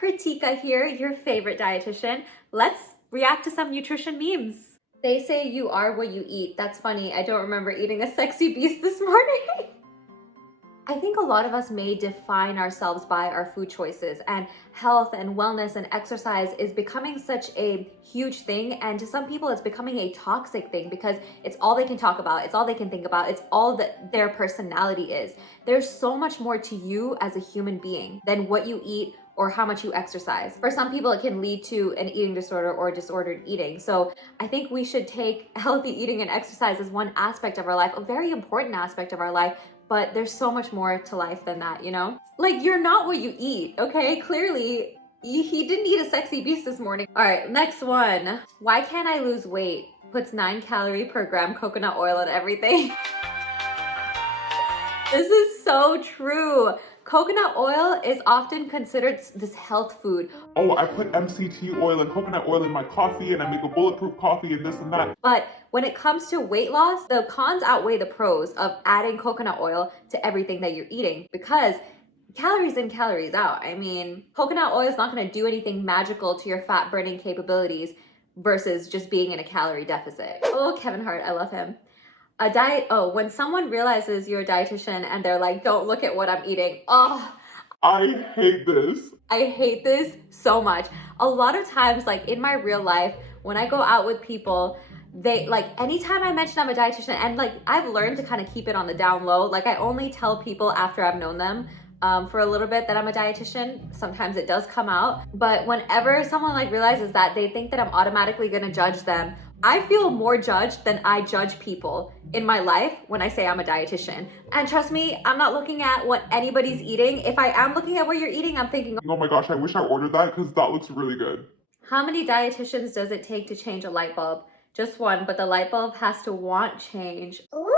Kritika here, your favorite dietitian. Let's react to some nutrition memes. They say you are what you eat. That's funny. I don't remember eating a sexy beast this morning. I think a lot of us may define ourselves by our food choices, and health and wellness and exercise is becoming such a huge thing, and to some people it's becoming a toxic thing because it's all they can talk about, it's all they can think about, it's all that their personality is. There's so much more to you as a human being than what you eat or how much you exercise. For some people, it can lead to an eating disorder or disordered eating. So I think we should take healthy eating and exercise as one aspect of our life, a very important aspect of our life, but there's so much more to life than that, you know? Like, you're not what you eat, okay? Clearly, he didn't eat a sexy beast this morning. All right, next one. Why can't I lose weight? Puts 9 calories per gram coconut oil in everything. This is so true. Coconut oil is often considered this health food. Oh, I put MCT oil and coconut oil in my coffee and I make a bulletproof coffee and this and that. But when it comes to weight loss, the cons outweigh the pros of adding coconut oil to everything that you're eating, because calories in, calories out. I mean, coconut oil is not going to do anything magical to your fat burning capabilities versus just being in a calorie deficit. Oh, Kevin Hart, I love him. When someone realizes you're a dietitian and they're like, don't look at what I'm eating. Oh, I hate this. I hate this so much. A lot of times, like in my real life, when I go out with people, they like, anytime I mention I'm a dietitian, and like I've learned to kind of keep it on the down low. Like I only tell people after I've known them for a little bit that I'm a dietitian. Sometimes it does come out, but whenever someone like realizes that, they think that I'm automatically gonna judge them. I feel more judged than I judge people in my life when I say I'm a dietitian. And trust me, I'm not looking at what anybody's eating. If I am looking at what you're eating, I'm thinking, Oh my gosh, I wish I ordered that because that looks really good. how many dietitians does it take to change a light bulb? Just one, but the light bulb has to want change. Ooh.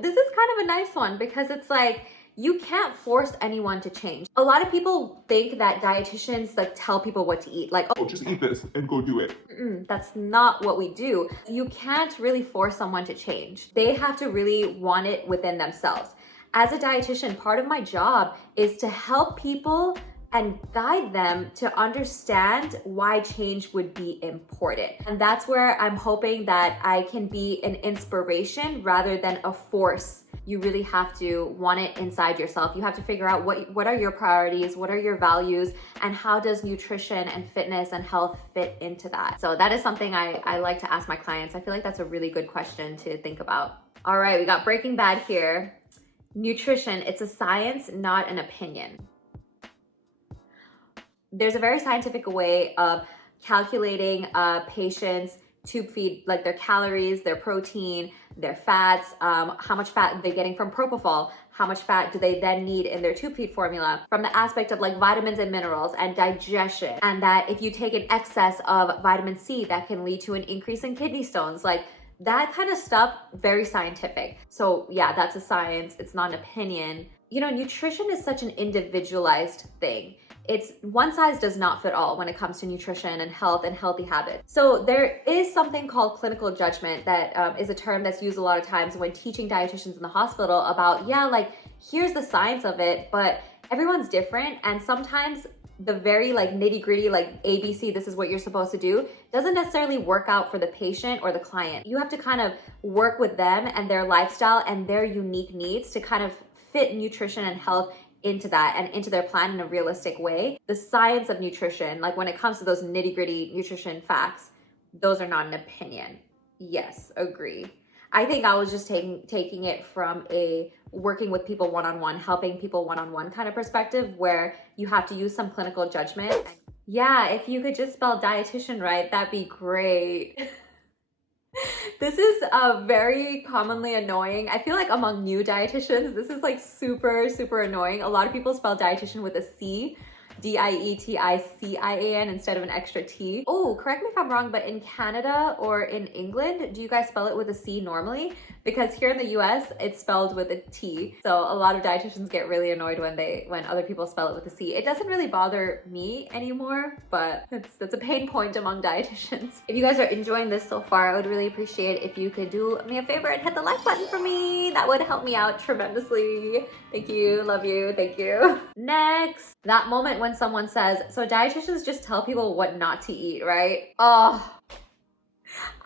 This is kind of a nice one because it's like, you can't force anyone to change. A lot of people think that dietitians like tell people what to eat. Like, Oh, just eat this and go do it. that's not what we do. You can't really force someone to change. They have to really want it within themselves. As a dietitian, part of my job is to help people and guide them to understand why change would be important. And that's where I'm hoping that I can be an inspiration rather than a force. You really have to want it inside yourself. You have to figure out what are your priorities, what are your values, and how does nutrition and fitness and health fit into that? So that is something I like to ask my clients. I feel like that's a really good question to think about. All right, we got Breaking Bad here. Nutrition, it's a science, not an opinion. There's a very scientific way of calculating a patient's tube feed, like their calories, their protein, their fats, how much fat they're getting from propofol, how much fat do they then need in their tube feed formula, from the aspect of like vitamins and minerals and digestion, and that if you take an excess of vitamin C, that can lead to an increase in kidney stones, like that kind of stuff, very scientific. So yeah, that's a science, it's not an opinion. You know, nutrition is such an individualized thing. It's one size does not fit all when it comes to nutrition and health and healthy habits. So there is something called clinical judgment that is a term that's used a lot of times when teaching dietitians in the hospital about, yeah, like here's the science of it, but everyone's different. And sometimes the very like nitty gritty, like ABC, this is what you're supposed to do, doesn't necessarily work out for the patient or the client. You have to kind of work with them and their lifestyle and their unique needs to kind of fit nutrition and health into that and into their plan in a realistic way. The science of nutrition, like when it comes to those nitty gritty nutrition facts, those are not an opinion. Yes, agree. I think I was just taking it from a working with people one-on-one, helping people one-on-one kind of perspective where you have to use some clinical judgment. Yeah, if you could just spell dietitian right, that'd be great. This is very commonly annoying. I feel like among new dietitians, this is like super, super annoying. A lot of people spell dietitian with a C, Dietitian instead of an extra T. Oh, correct me if I'm wrong, but in Canada or in England, do you guys spell it with a C normally? because here in the US, it's spelled with a T. So a lot of dietitians get really annoyed when other people spell it with a C. It doesn't really bother me anymore, but that's a pain point among dietitians. If you guys are enjoying this so far, I would really appreciate if you could do me a favor and hit the like button for me. That would help me out tremendously. Thank you, love you, thank you. Next, that moment when someone says, so dietitians just tell people what not to eat, right? Oh,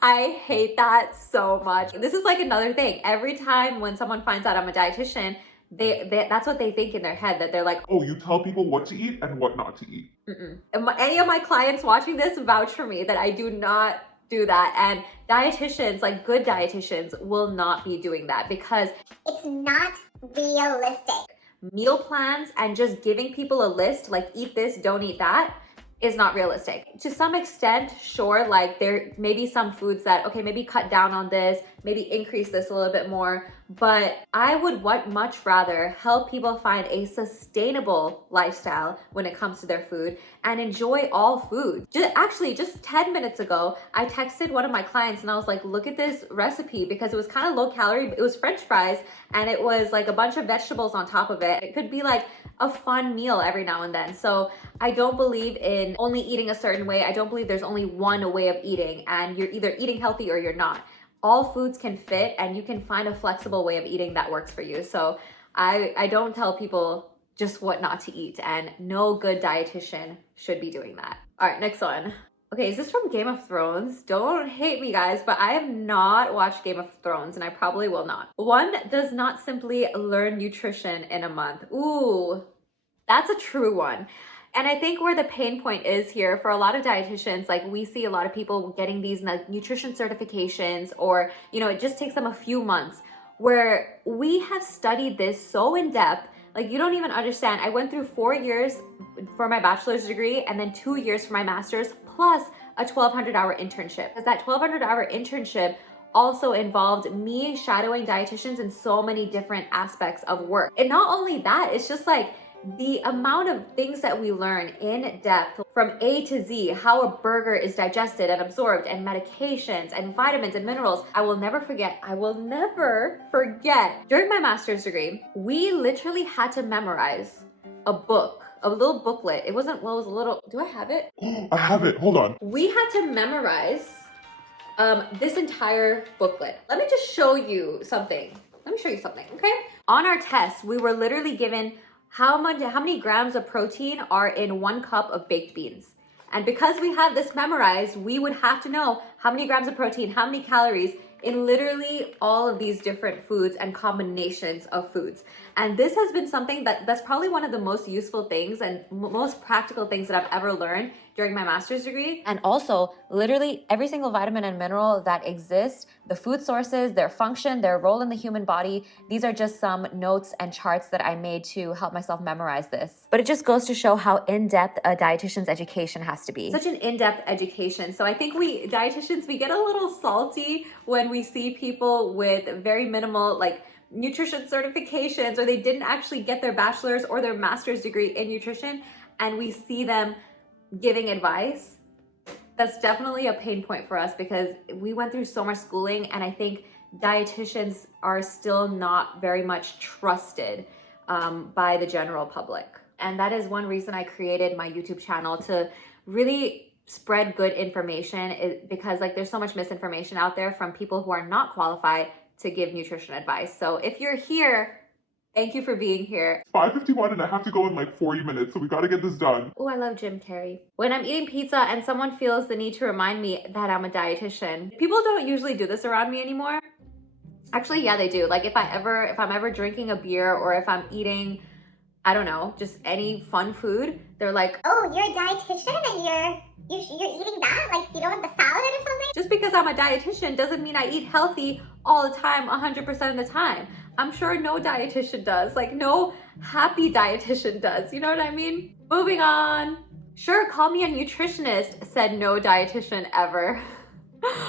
I hate that so much. This is like another thing. Every time when someone finds out I'm a dietitian, that's what they think in their head, that they're like, Oh, you tell people what to eat and what not to eat. Any of my clients watching this vouch for me that I do not do that. And dietitians, like good dietitians, will not be doing that because It's not realistic. meal plans and just giving people a list, like eat this, don't eat that, is not realistic. To some extent, sure, like there may be some foods that, okay, maybe cut down on this, maybe increase this a little bit more, but I would much rather help people find a sustainable lifestyle when it comes to their food and enjoy all food. Just 10 minutes ago, I texted one of my clients and I was like, look at this recipe, because it was kind of low calorie. It was French fries and it was like a bunch of vegetables on top of it. It could be like a fun meal every now and then. So I don't believe in only eating a certain way. I don't believe there's only one way of eating and you're either eating healthy or you're not. All foods can fit and you can find a flexible way of eating that works for you. So I don't tell people just what not to eat, and no good dietitian should be doing that. All right, next one. Okay, is this from Game of Thrones? Don't hate me, guys, but I have not watched Game of Thrones and I probably will not. One does not simply learn nutrition in a month. Ooh, that's a true one. And I think where the pain point is here for a lot of dietitians, like we see a lot of people getting these nutrition certifications, or, you know, it just takes them a few months, where we have studied this so in depth, like you don't even understand. I went through 4 years for my bachelor's degree and then 2 years for my master's, plus a 1,200-hour internship. Because that 1,200-hour internship also involved me shadowing dietitians in so many different aspects of work. And not only that, it's just like the amount of things that we learn in depth from A to Z, how a burger is digested and absorbed, and medications and vitamins and minerals. I will never forget. During my master's degree, we literally had to memorize a book, a little booklet. It was a little, do I have it? I have it, hold on. We had to memorize this entire booklet. Let me just show you something. Okay? On our test, we were literally given how many grams of protein are in 1 cup of baked beans. And because we had this memorized, we would have to know how many grams of protein, how many calories in literally all of these different foods and combinations of foods. And this has been something that's probably one of the most useful things and most practical things that I've ever learned during my master's degree. And also literally every single vitamin and mineral that exists, the food sources, their function, their role in the human body. These are just some notes and charts that I made to help myself memorize this. But it just goes to show how in-depth a dietitian's education has to be. Such an in-depth education. So I think we dietitians, we get a little salty when we see people with very minimal like nutrition certifications, or they didn't actually get their bachelor's or their master's degree in nutrition, and we see them giving advice. That's definitely a pain point for us because we went through so much schooling, and I think dietitians are still not very much trusted by the general public. And that is one reason I created my YouTube channel, to really spread good information, because like there's so much misinformation out there from people who are not qualified to give nutrition advice. So if you're here, thank you for being here. 5:51 and I have to go in like 40 minutes, so we gotta get this done. Oh, I love Jim Carrey. When I'm eating pizza and someone feels the need to remind me that I'm a dietitian, people don't usually do this around me anymore. Actually, yeah, they do. Like if I'm ever drinking a beer, or if I'm eating, I don't know, just any fun food, they're like, Oh, you're a dietitian and you're eating that? Like you don't want the salad or something? just because I'm a dietitian doesn't mean I eat healthy all the time, 100% of the time. I'm sure no dietitian does. Like no happy dietitian does. You know what I mean? Moving on. Sure, call me a nutritionist, said no dietitian ever.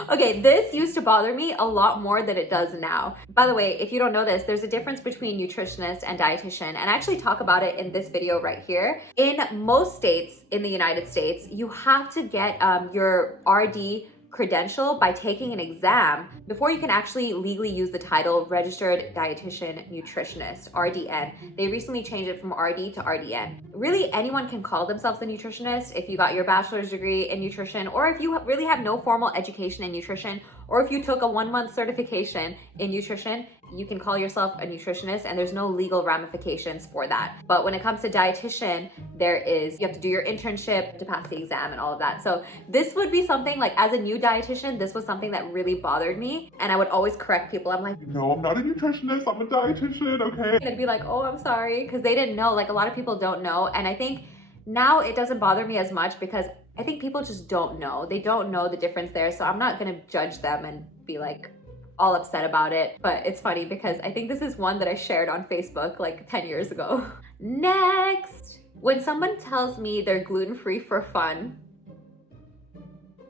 Okay, this used to bother me a lot more than it does now. By the way, if you don't know this, there's a difference between nutritionist and dietitian, and I actually talk about it in this video right here. In most states in the United States, you have to get your RD credential by taking an exam before you can actually legally use the title Registered Dietitian Nutritionist, RDN. They recently changed it from RD to RDN. Really, anyone can call themselves a nutritionist if you got your bachelor's degree in nutrition, or if you really have no formal education in nutrition, or if you took a 1-month certification in nutrition, you can call yourself a nutritionist, and there's no legal ramifications for that. But when it comes to dietitian, you have to do your internship to pass the exam and all of that. So this would be something like, as a new dietitian, this was something that really bothered me, and I would always correct people. I'm like, no, I'm not a nutritionist, I'm a dietitian, okay? and I'd be like, oh, I'm sorry, because they didn't know. Like, a lot of people don't know, and I think now it doesn't bother me as much because I think people just don't know. They don't know the difference there, so I'm not gonna judge them and be like all upset about it. But it's funny because I think this is one that I shared on Facebook like 10 years ago. Next, when someone tells me they're gluten-free for fun,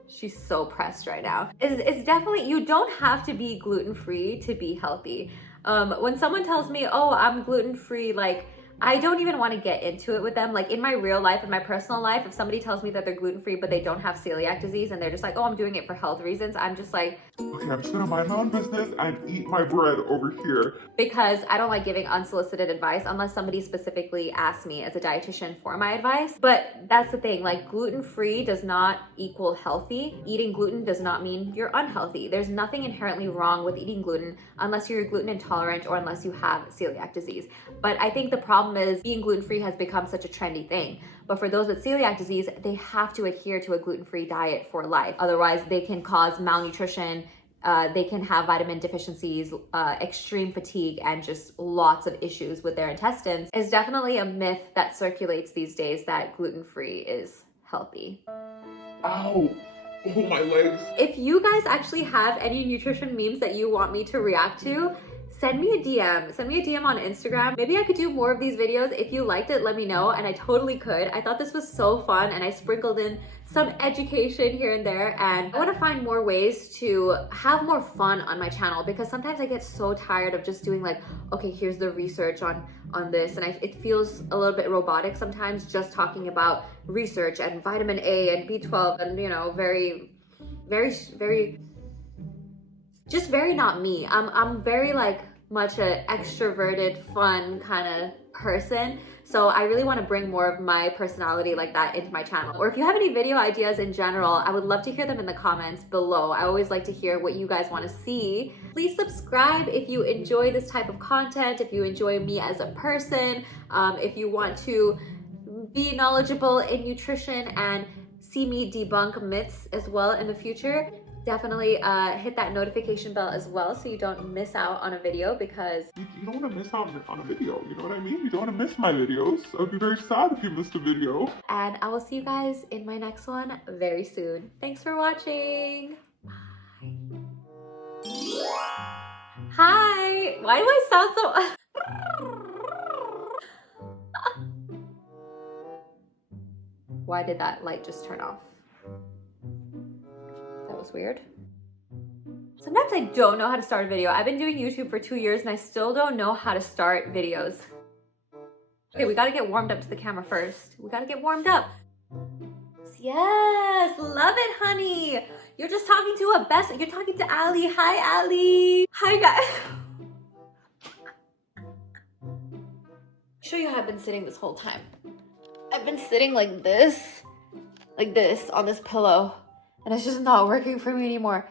she's so pressed right now. It's definitely, you don't have to be gluten-free to be healthy. When someone tells me, oh, I'm gluten-free, like, I don't even want to get into it with them. Like, in my real life, in my personal life, if somebody tells me that they're gluten-free but they don't have celiac disease and they're just like, oh, I'm doing it for health reasons, I'm just like, okay, I'm just gonna mind my own business and eat my bread over here. Because I don't like giving unsolicited advice unless somebody specifically asks me as a dietitian for my advice. But that's the thing, like, gluten-free does not equal healthy. Eating gluten does not mean you're unhealthy. There's nothing inherently wrong with eating gluten unless you're gluten intolerant or unless you have celiac disease. But I think the problem is being gluten-free has become such a trendy thing. But for those with celiac disease, they have to adhere to a gluten-free diet for life. Otherwise, they can cause malnutrition, they can have vitamin deficiencies, extreme fatigue, and just lots of issues with their intestines. It's definitely a myth that circulates these days that gluten-free is healthy. Ow, oh my legs. If you guys actually have any nutrition memes that you want me to react to, send me a DM. Send me a DM on Instagram. Maybe I could do more of these videos. If you liked it, let me know, and I totally could. I thought this was so fun, and I sprinkled in some education here and there, and I want to find more ways to have more fun on my channel, because sometimes I get so tired of just doing like, okay, here's the research on this, and it feels a little bit robotic sometimes, just talking about research and vitamin A and B12 and, you know, very just very not me. I'm very like much an extroverted, fun kind of person. So I really want to bring more of my personality like that into my channel. Or if you have any video ideas in general, I would love to hear them in the comments below. I always like to hear what you guys want to see. Please subscribe if you enjoy this type of content, if you enjoy me as a person, if you want to be knowledgeable in nutrition and see me debunk myths as well in the future. Definitely hit that notification bell as well so you don't miss out on a video, because You don't want to miss out on a video, you know what I mean? You don't want to miss my videos. I'd be very sad if you missed a video. and I will see you guys in my next one very soon. Thanks for watching. Bye. Hi. Why do I sound so Why did that light just turn off? That was weird. Sometimes I don't know how to start a video. I've been doing YouTube for 2 years and I still don't know how to start videos. Okay, we gotta get warmed up to the camera first. We gotta get warmed up. Yes, love it, honey. You're just talking to you're talking to Ali. Hi, Ali. Hi, guys. Show you how I've been sitting this whole time. I've been sitting like this on this pillow, and it's just not working for me anymore.